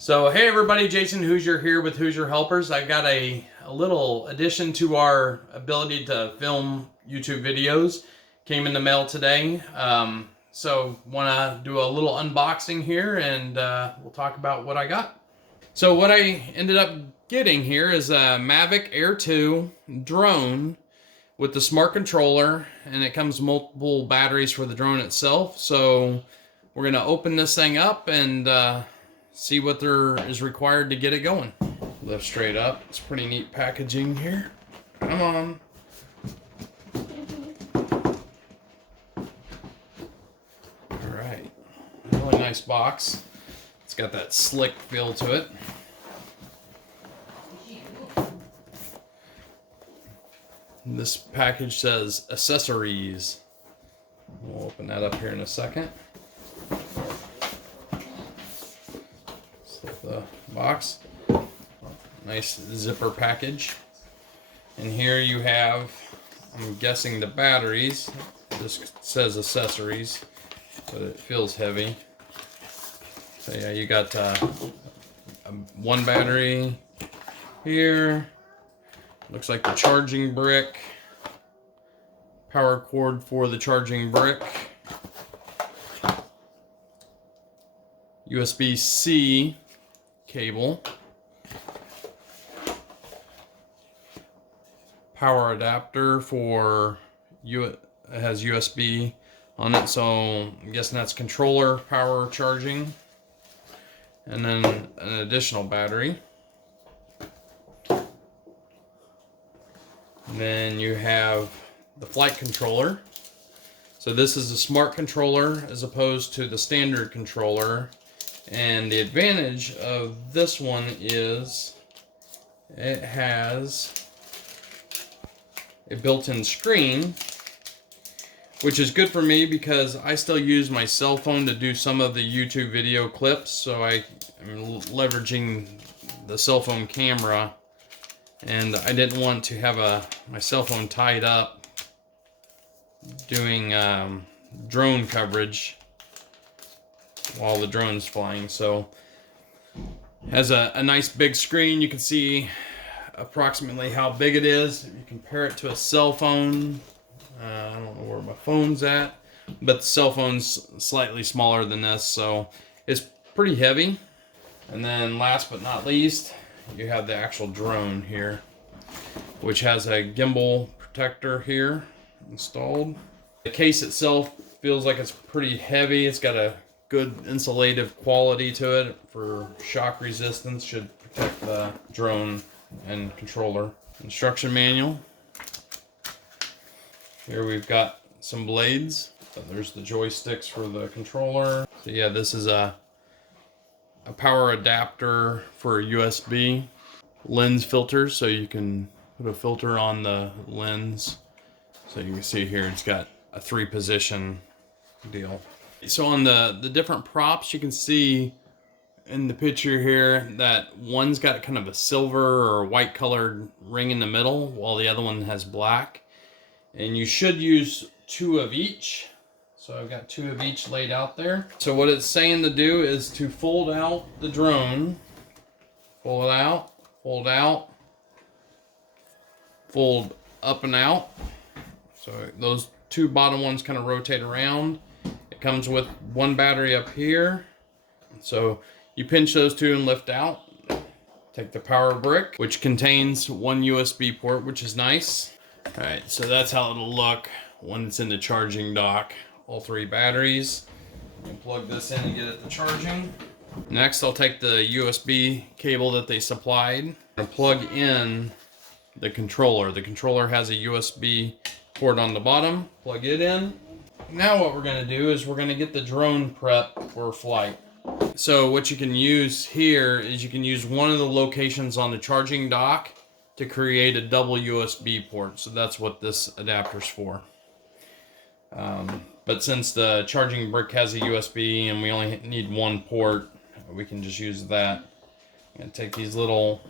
So hey everybody, Jason Hoosier here with Hoosier Helpers. I've got a little addition to our ability to film YouTube videos. Came in the mail today. So want to do a little unboxing here and we'll talk about what I got. So what I ended up getting here is a Mavic Air 2 drone with the smart controller, and it comes multiple batteries for the drone itself. So we're going to open this thing up and see what there is required to get it going. Lift straight up. It's pretty neat packaging here. Come on. Alright. Really nice box. It's got that slick feel to it. This package says accessories. We'll open that up here in a second. The box, nice zipper package, and here you have, I'm guessing, the batteries. This says accessories, but it feels heavy. So yeah, you got one battery here. Looks like the charging brick, power cord for the charging brick, USB-C cable, power adapter for it has USB on it, so I'm guessing that's controller power charging, and then an additional battery. And then you have the flight controller. So this is a smart controller as opposed to the standard controller. And the advantage of this one is it has a built-in screen, which is good for me because I still use my cell phone to do some of the YouTube video clips. So I am leveraging the cell phone camera, and I didn't want to have my cell phone tied up doing drone coverage while the drone's flying. So has a nice big screen. You can see approximately how big it is. If you compare it to a cell phone, I don't know where my phone's at, but the cell phone's slightly smaller than this, so it's pretty heavy. And then last but not least, you have the actual drone here, which has a gimbal protector here installed. The case itself feels like it's pretty heavy. It's got a good insulative quality to it for shock resistance. Should protect the drone and controller. Instruction manual. Here we've got some blades. There's the joysticks for the controller. So yeah, this is a power adapter for USB. Lens filters, so you can put a filter on the lens. So you can see here it's got a 3-position deal. So on the different props, you can see in the picture here that one's got kind of a silver or white colored ring in the middle, while the other one has black. And you should use 2 of each. So I've got 2 of each laid out there. So what it's saying to do is to fold out the drone, fold it out, fold out, fold up and out. So those 2 bottom ones kind of rotate around. It comes with 1 battery up here. So you pinch those 2 and lift out. Take the power brick, which contains 1 USB port, which is nice. All right, so that's how it'll look when it's in the charging dock. All 3 batteries. You can plug this in and get it to charging. Next, I'll take the USB cable that they supplied and plug in the controller. The controller has a USB port on the bottom. Plug it in. Now what we're going to do is we're going to get the drone prep for flight. So what you can use here is you can use one of the locations on the charging dock to create a double USB port. So that's what this adapter's for. But since the charging brick has a USB and we only need 1 port, we can just use that. I'm going to take these little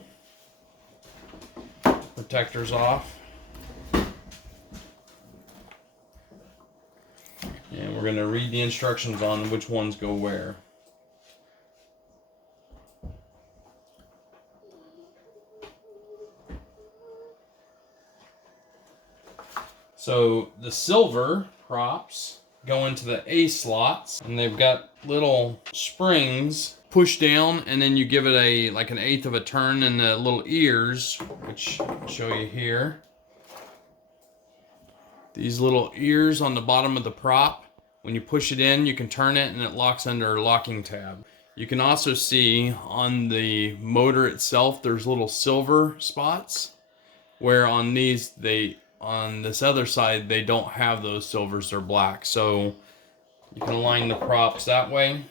protectors off. And we're going to read the instructions on which ones go where. So the silver props go into the A slots, and they've got little springs push down, and then you give it a like an eighth of a turn in the little ears, which I'll show you here. These little ears on the bottom of the prop, when you push it in, you can turn it and it locks under a locking tab. You can also see on the motor itself, there's little silver spots, where on these, on this other side, they don't have those silvers, they're black. So you can align the props that way.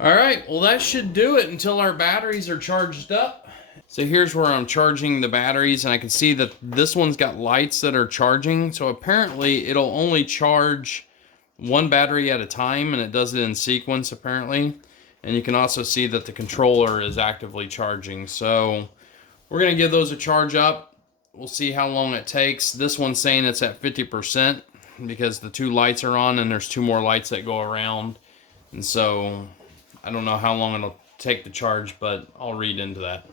All right, well that should do it until our batteries are charged up. So here's where I'm charging the batteries, and I can see that this one's got lights that are charging. So apparently it'll only charge one battery at a time, and it does it in sequence apparently. And you can also see that the controller is actively charging. So we're gonna give those a charge up. We'll see how long it takes. This one's saying it's at 50% because the two lights are on, and there's two more lights that go around. And so I don't know how long it'll take to charge, but I'll read into that.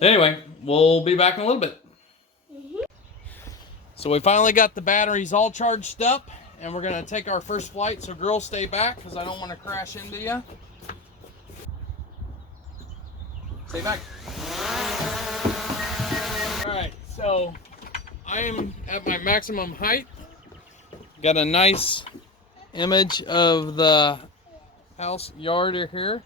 Anyway, we'll be back in a little bit. So we finally got the batteries all charged up, and we're gonna take our first flight. So girls, stay back because I don't want to crash into you. Stay back. All right, so I am at my maximum height. Got a nice image of the house yard here.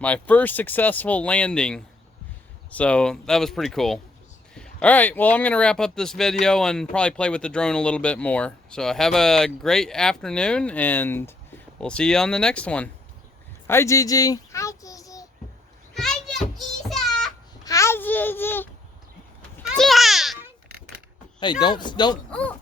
My first successful landing, so that was pretty cool. All right, well, I'm gonna wrap up this video and probably play with the drone a little bit more. So have a great afternoon, and we'll see you on the next one. Hi, Gigi. Hi, Gigi. Hi, Isa. Hi, Gigi. Hi, Hey, don't. Oh,